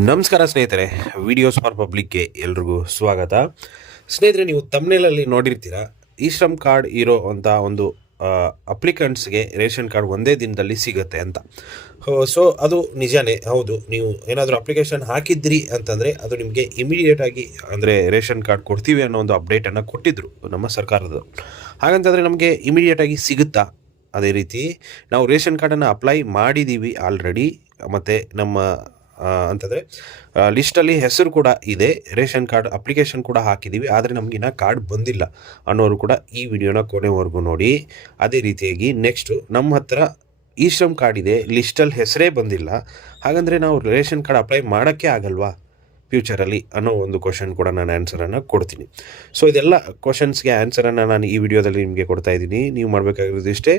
ನಮಸ್ಕಾರ ಸ್ನೇಹಿತರೆ videos for ಪಬ್ಲಿಕ್ಗೆ ಎಲ್ರಿಗೂ ಸ್ವಾಗತ. ಸ್ನೇಹಿತರೆ, ನೀವು ತಮ್ನೇಲಲ್ಲಿ ನೋಡಿರ್ತೀರ, ಈ ಶ್ರಮ್ ಕಾರ್ಡ್ ಇರೋ ಅಂತ ಒಂದು ಅಪ್ಲಿಕೆಂಟ್ಸ್ಗೆ ರೇಷನ್ ಕಾರ್ಡ್ ಒಂದೇ ದಿನದಲ್ಲಿ ಸಿಗುತ್ತೆ ಅಂತ. ಸೊ ಅದು ನಿಜಾನೇ, ಹೌದು. ನೀವು ಏನಾದರೂ ಅಪ್ಲಿಕೇಶನ್ ಹಾಕಿದ್ರಿ ಅಂತಂದರೆ, ಅದು ನಿಮಗೆ ಇಮಿಡಿಯೇಟಾಗಿ ಅಂದರೆ ರೇಷನ್ ಕಾರ್ಡ್ ಕೊಡ್ತೀವಿ ಅನ್ನೋ ಒಂದು ಅಪ್ಡೇಟನ್ನು ಕೊಟ್ಟಿದ್ದರು ನಮ್ಮ ಸರ್ಕಾರದವರು ಹಾಗಂತಂದರೆ ನಮಗೆ ಇಮಿಡಿಯೇಟಾಗಿ ಸಿಗುತ್ತಾ? ಅದೇ ರೀತಿ, ನಾವು ರೇಷನ್ ಕಾರ್ಡನ್ನು ಅಪ್ಲೈ ಮಾಡಿದ್ದೀವಿ ಆಲ್ರೆಡಿ ಮತ್ತು ನಮ್ಮ ಅಂತಂದರೆ ಲಿಸ್ಟಲ್ಲಿ ಹೆಸರು ಕೂಡ ಇದೆ, ರೇಷನ್ ಕಾರ್ಡ್ ಅಪ್ಲಿಕೇಶನ್ ಕೂಡ ಹಾಕಿದ್ದೀವಿ ಆದರೆ ನಮಗಿನ್ನ ಕಾರ್ಡ್ ಬಂದಿಲ್ಲ ಅನ್ನೋರು ಕೂಡ ಈ ವಿಡಿಯೋನ ಕೊನೆವರೆಗೂ ನೋಡಿ. ಅದೇ ರೀತಿಯಾಗಿ ನೆಕ್ಸ್ಟು ನಮ್ಮ ಹತ್ರ ಈ ಶ್ರಮ್ ಕಾರ್ಡ್ ಇದೆ ಲಿಸ್ಟಲ್ಲಿ ಹೆಸರೇ ಬಂದಿಲ್ಲ. ಹಾಗಂದರೆ ನಾವು ರೇಷನ್ ಕಾರ್ಡ್ ಅಪ್ಲೈ ಮಾಡೋಕ್ಕೆ ಆಗಲ್ವಾ ಫ್ಯೂಚರಲ್ಲಿ ಅನ್ನೋ ಒಂದು ಕ್ವಶನ್ ಕೂಡ ನಾನು ಆನ್ಸರನ್ನು ಕೊಡ್ತೀನಿ. ಸೊ ಇದೆಲ್ಲ ಕ್ವಶನ್ಸ್ಗೆ ಆನ್ಸರನ್ನು ನಾನು ಈ ವಿಡಿಯೋದಲ್ಲಿ ನಿಮಗೆ ಕೊಡ್ತಾ ಇದ್ದೀನಿ. ನೀವು ಮಾಡಬೇಕಾಗಿರೋದು ಇಷ್ಟೇ.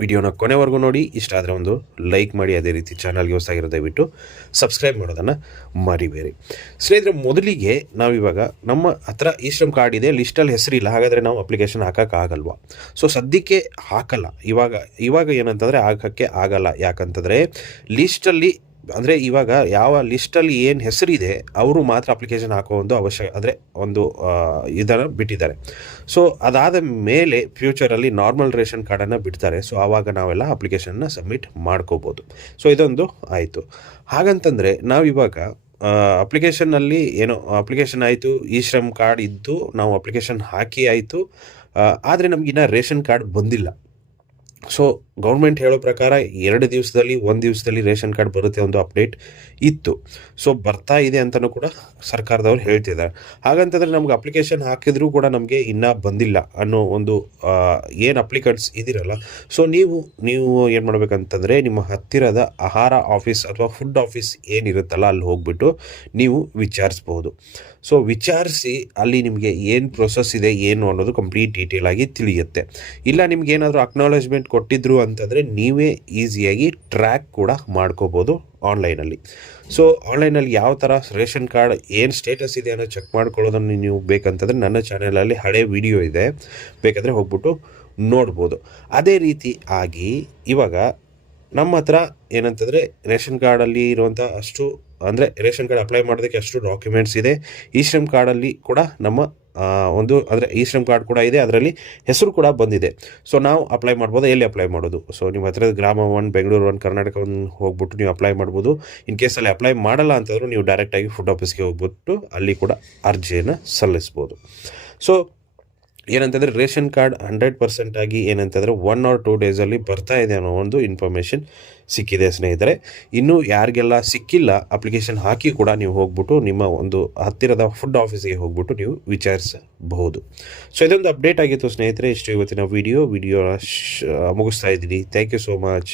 ವಿಡಿಯೋನ ಕೊನೆವರೆಗೂ ನೋಡಿ, ಇಷ್ಟ ಆದರೆ ಒಂದು ಲೈಕ್ ಮಾಡಿ, ಅದೇ ರೀತಿ ಚಾನಲ್ಗೆ ಹೊಸಾಗಿರೋ ದಯವಿಟ್ಟು ಸಬ್ಸ್ಕ್ರೈಬ್ ಮಾಡೋದನ್ನು ಮರಿಬೇಡಿ. ಸ್ನೇಹಿತರೆ, ಮೊದಲಿಗೆ ನಾವಿವಾಗ ನಮ್ಮ ಹತ್ರ ಇ ಶ್ರಮ್ ಕಾರ್ಡ್ ಇದೆ ಲಿಸ್ಟಲ್ಲಿ ಹೆಸರಿಲ್ಲ, ಹಾಗಾದರೆ ನಾವು ಅಪ್ಲಿಕೇಶನ್ ಹಾಕೋಕ್ಕಾಗಲ್ವಾ ಸೊ ಸದ್ಯಕ್ಕೆ ಹಾಕಲ್ಲ. ಇವಾಗ ಇವಾಗ ಏನಂತಂದರೆ ಹಾಕೋಕ್ಕೆ ಆಗಲ್ಲ. ಯಾಕಂತಂದರೆ ಲಿಸ್ಟಲ್ಲಿ ಅಂದರೆ ಇವಾಗ ಯಾವ ಲಿಸ್ಟಲ್ಲಿ ಏನು ಹೆಸರಿದೆ, ಅವರು ಮಾತ್ರ ಅಪ್ಲಿಕೇಶನ್ ಹಾಕೋ ಒಂದು ಅವಶ್ಯ, ಅಂದರೆ ಒಂದು ಇದನ್ನು ಬಿಟ್ಟಿದ್ದಾರೆ. ಸೊ ಅದಾದ ಮೇಲೆ ಫ್ಯೂಚರಲ್ಲಿ ನಾರ್ಮಲ್ ರೇಷನ್ ಕಾರ್ಡನ್ನು ಬಿಡ್ತಾರೆ. ಸೊ ಆವಾಗ ನಾವೆಲ್ಲ ಅಪ್ಲಿಕೇಶನ್ನ ಸಬ್ಮಿಟ್ ಮಾಡ್ಕೋಬೋದು. ಸೊ ಇದೊಂದು ಆಯಿತು. ಹಾಗಂತಂದರೆ ನಾವಿವಾಗ ಅಪ್ಲಿಕೇಶನ್ನಲ್ಲಿ ಏನೋ ಅಪ್ಲಿಕೇಶನ್ ಆಯಿತು ಇ ಶ್ರಮ್ ಕಾರ್ಡ್ ಇದ್ದು ನಾವು ಅಪ್ಲಿಕೇಶನ್ ಹಾಕಿ ಆಯಿತು ಆದರೆ ನಮಗಿನ್ನ ರೇಷನ್ ಕಾರ್ಡ್ ಬಂದಿಲ್ಲ. ಸೊ ಗೌರ್ಮೆಂಟ್ ಹೇಳೋ ಪ್ರಕಾರ ಎರಡು ದಿವಸದಲ್ಲಿ, ಒಂದು ದಿವಸದಲ್ಲಿ ರೇಷನ್ ಕಾರ್ಡ್ ಬರುತ್ತೆ ಒಂದು ಅಪ್ಡೇಟ್ ಇತ್ತು. ಸೊ ಬರ್ತಾ ಇದೆ ಅಂತಲೂ ಕೂಡ ಸರ್ಕಾರದವ್ರು ಹೇಳ್ತಿದ್ದಾರೆ. ಹಾಗಂತಂದರೆ ನಮ್ಗೆ ಅಪ್ಲಿಕೇಶನ್ ಹಾಕಿದ್ರೂ ಕೂಡ ನಮಗೆ ಇನ್ನೂ ಬಂದಿಲ್ಲ ಅನ್ನೋ ಒಂದು ಏನು ಅಪ್ಲಿಕೆಂಟ್ಸ್ ಇದಿರಲ್ಲ. ಸೊ ನೀವು ನೀವು ಏನು ಮಾಡಬೇಕಂತಂದರೆ ನಿಮ್ಮ ಹತ್ತಿರದ ಆಹಾರ ಆಫೀಸ್ ಅಥವಾ ಫುಡ್ ಆಫೀಸ್ ಏನಿರುತ್ತಲ್ಲ ಅಲ್ಲಿ ಹೋಗ್ಬಿಟ್ಟು ನೀವು ವಿಚಾರಿಸ್ಬೋದು. ಸೊ ವಿಚಾರಿಸಿ ಅಲ್ಲಿ ನಿಮಗೆ ಏನು ಪ್ರೊಸೆಸ್ ಇದೆ, ಏನು ಅನ್ನೋದು ಕಂಪ್ಲೀಟ್ ಡೀಟೇಲ್ ಆಗಿ ತಿಳಿಯುತ್ತೆ. ಇಲ್ಲ ನಿಮ್ಗೆ ಏನಾದರೂ ಅಕ್ನಾಲೇಜ್ಮೆಂಟ್ ಕೊಟ್ಟಿದ್ರು ಅಂತಂದರೆ ನೀವೇ ಈಸಿಯಾಗಿ ಟ್ರ್ಯಾಕ್ ಕೂಡ ಮಾಡ್ಕೋಬೋದು ಆನ್ಲೈನಲ್ಲಿ. ಸೊ, ಆನ್ಲೈನಲ್ಲಿ ಯಾವ ಥರ ರೇಷನ್ ಕಾರ್ಡ್ ಏನು ಸ್ಟೇಟಸ್ ಇದೆ ಅನ್ನೋ ಚೆಕ್ ಮಾಡ್ಕೊಳ್ಳೋದನ್ನು ನೀವು ಬೇಕಂತಂದರೆ ನನ್ನ ಚಾನೆಲಲ್ಲಿ ಹಳೆ ವಿಡಿಯೋ ಇದೆ. ಬೇಕಾದರೆ ಹೋಗ್ಬಿಟ್ಟು ನೋಡ್ಬೋದು. ಅದೇ ರೀತಿ ಆಗಿ ಇವಾಗ ನಮ್ಮ ಹತ್ರ ಏನಂತಂದರೆ ರೇಷನ್ ಕಾರ್ಡಲ್ಲಿ ಇರುವಂಥ ಅಷ್ಟು, ಅಂದರೆ ರೇಷನ್ ಕಾರ್ಡ್ ಅಪ್ಲೈ ಮಾಡೋದಕ್ಕೆ ಅಷ್ಟು ಡಾಕ್ಯುಮೆಂಟ್ಸ್ ಇದೆ. ಈ ಶ್ರಮ್ ಕಾರ್ಡಲ್ಲಿ ಕೂಡ ನಮ್ಮ ಒಂದು, ಅಂದರೆ ಈ ಶ್ರಮ್ ಕಾರ್ಡ್ ಕೂಡ ಇದೆ. ಅದರಲ್ಲಿ ಹೆಸರು ಕೂಡ ಬಂದಿದೆ. ಸೊ ನಾವು ಅಪ್ಲೈ ಮಾಡ್ಬೋದು, ಎಲ್ಲಿ ಅಪ್ಲೈ ಮಾಡೋದು? ಸೊ ನಿಮ್ಮ ಹತ್ರ Grama one, Bengaluru one, Karnataka one ಹೋಗ್ಬಿಟ್ಟು ನೀವು ಅಪ್ಲೈ ಮಾಡ್ಬೋದು. ಇನ್ ಕೇಸಲ್ಲಿ ಅಪ್ಲೈ ಮಾಡಲ್ಲ ಅಂತಂದರೂ ನೀವು ಡೈರೆಕ್ಟಾಗಿ ಫುಡ್ ಆಫೀಸ್ಗೆ ಹೋಗ್ಬಿಟ್ಟು ಅಲ್ಲಿ ಕೂಡ ಅರ್ಜಿಯನ್ನು ಸಲ್ಲಿಸ್ಬೋದು. ಸೊ ಏನಂತಂದರೆ ರೇಷನ್ ಕಾರ್ಡ್ ಹಂಡ್ರೆಡ್ ಪರ್ಸೆಂಟ್ ಆಗಿ ಏನಂತಂದರೆ ಒನ್ ಆರ್ ಟೂ ಡೇಸಲ್ಲಿ ಬರ್ತಾ ಇದೆ ಅನ್ನೋ ಒಂದು ಇನ್ಫಾರ್ಮೇಷನ್ ಸಿಕ್ಕಿದೆ ಸ್ನೇಹಿತರೆ. ಇನ್ನೂ ಯಾರಿಗೆಲ್ಲ ಸಿಕ್ಕಿಲ್ಲ ಅಪ್ಲಿಕೇಶನ್ ಹಾಕಿ ಕೂಡ ನೀವು ಹೋಗ್ಬಿಟ್ಟು ನಿಮ್ಮ ಒಂದು ಹತ್ತಿರದ ಫುಡ್ ಆಫೀಸಿಗೆ ಹೋಗ್ಬಿಟ್ಟು ನೀವು ವಿಚಾರಿಸಬಹುದು. ಸೊ ಇದೊಂದು ಅಪ್ಡೇಟ್ ಆಗಿತ್ತು ಸ್ನೇಹಿತರೆ. ಇಷ್ಟು ಇವತ್ತಿನ ವಿಡಿಯೋ ವಿಡಿಯೋ ಮುಗಿಸ್ತಾ ಇದ್ದೀನಿ. Thank you so much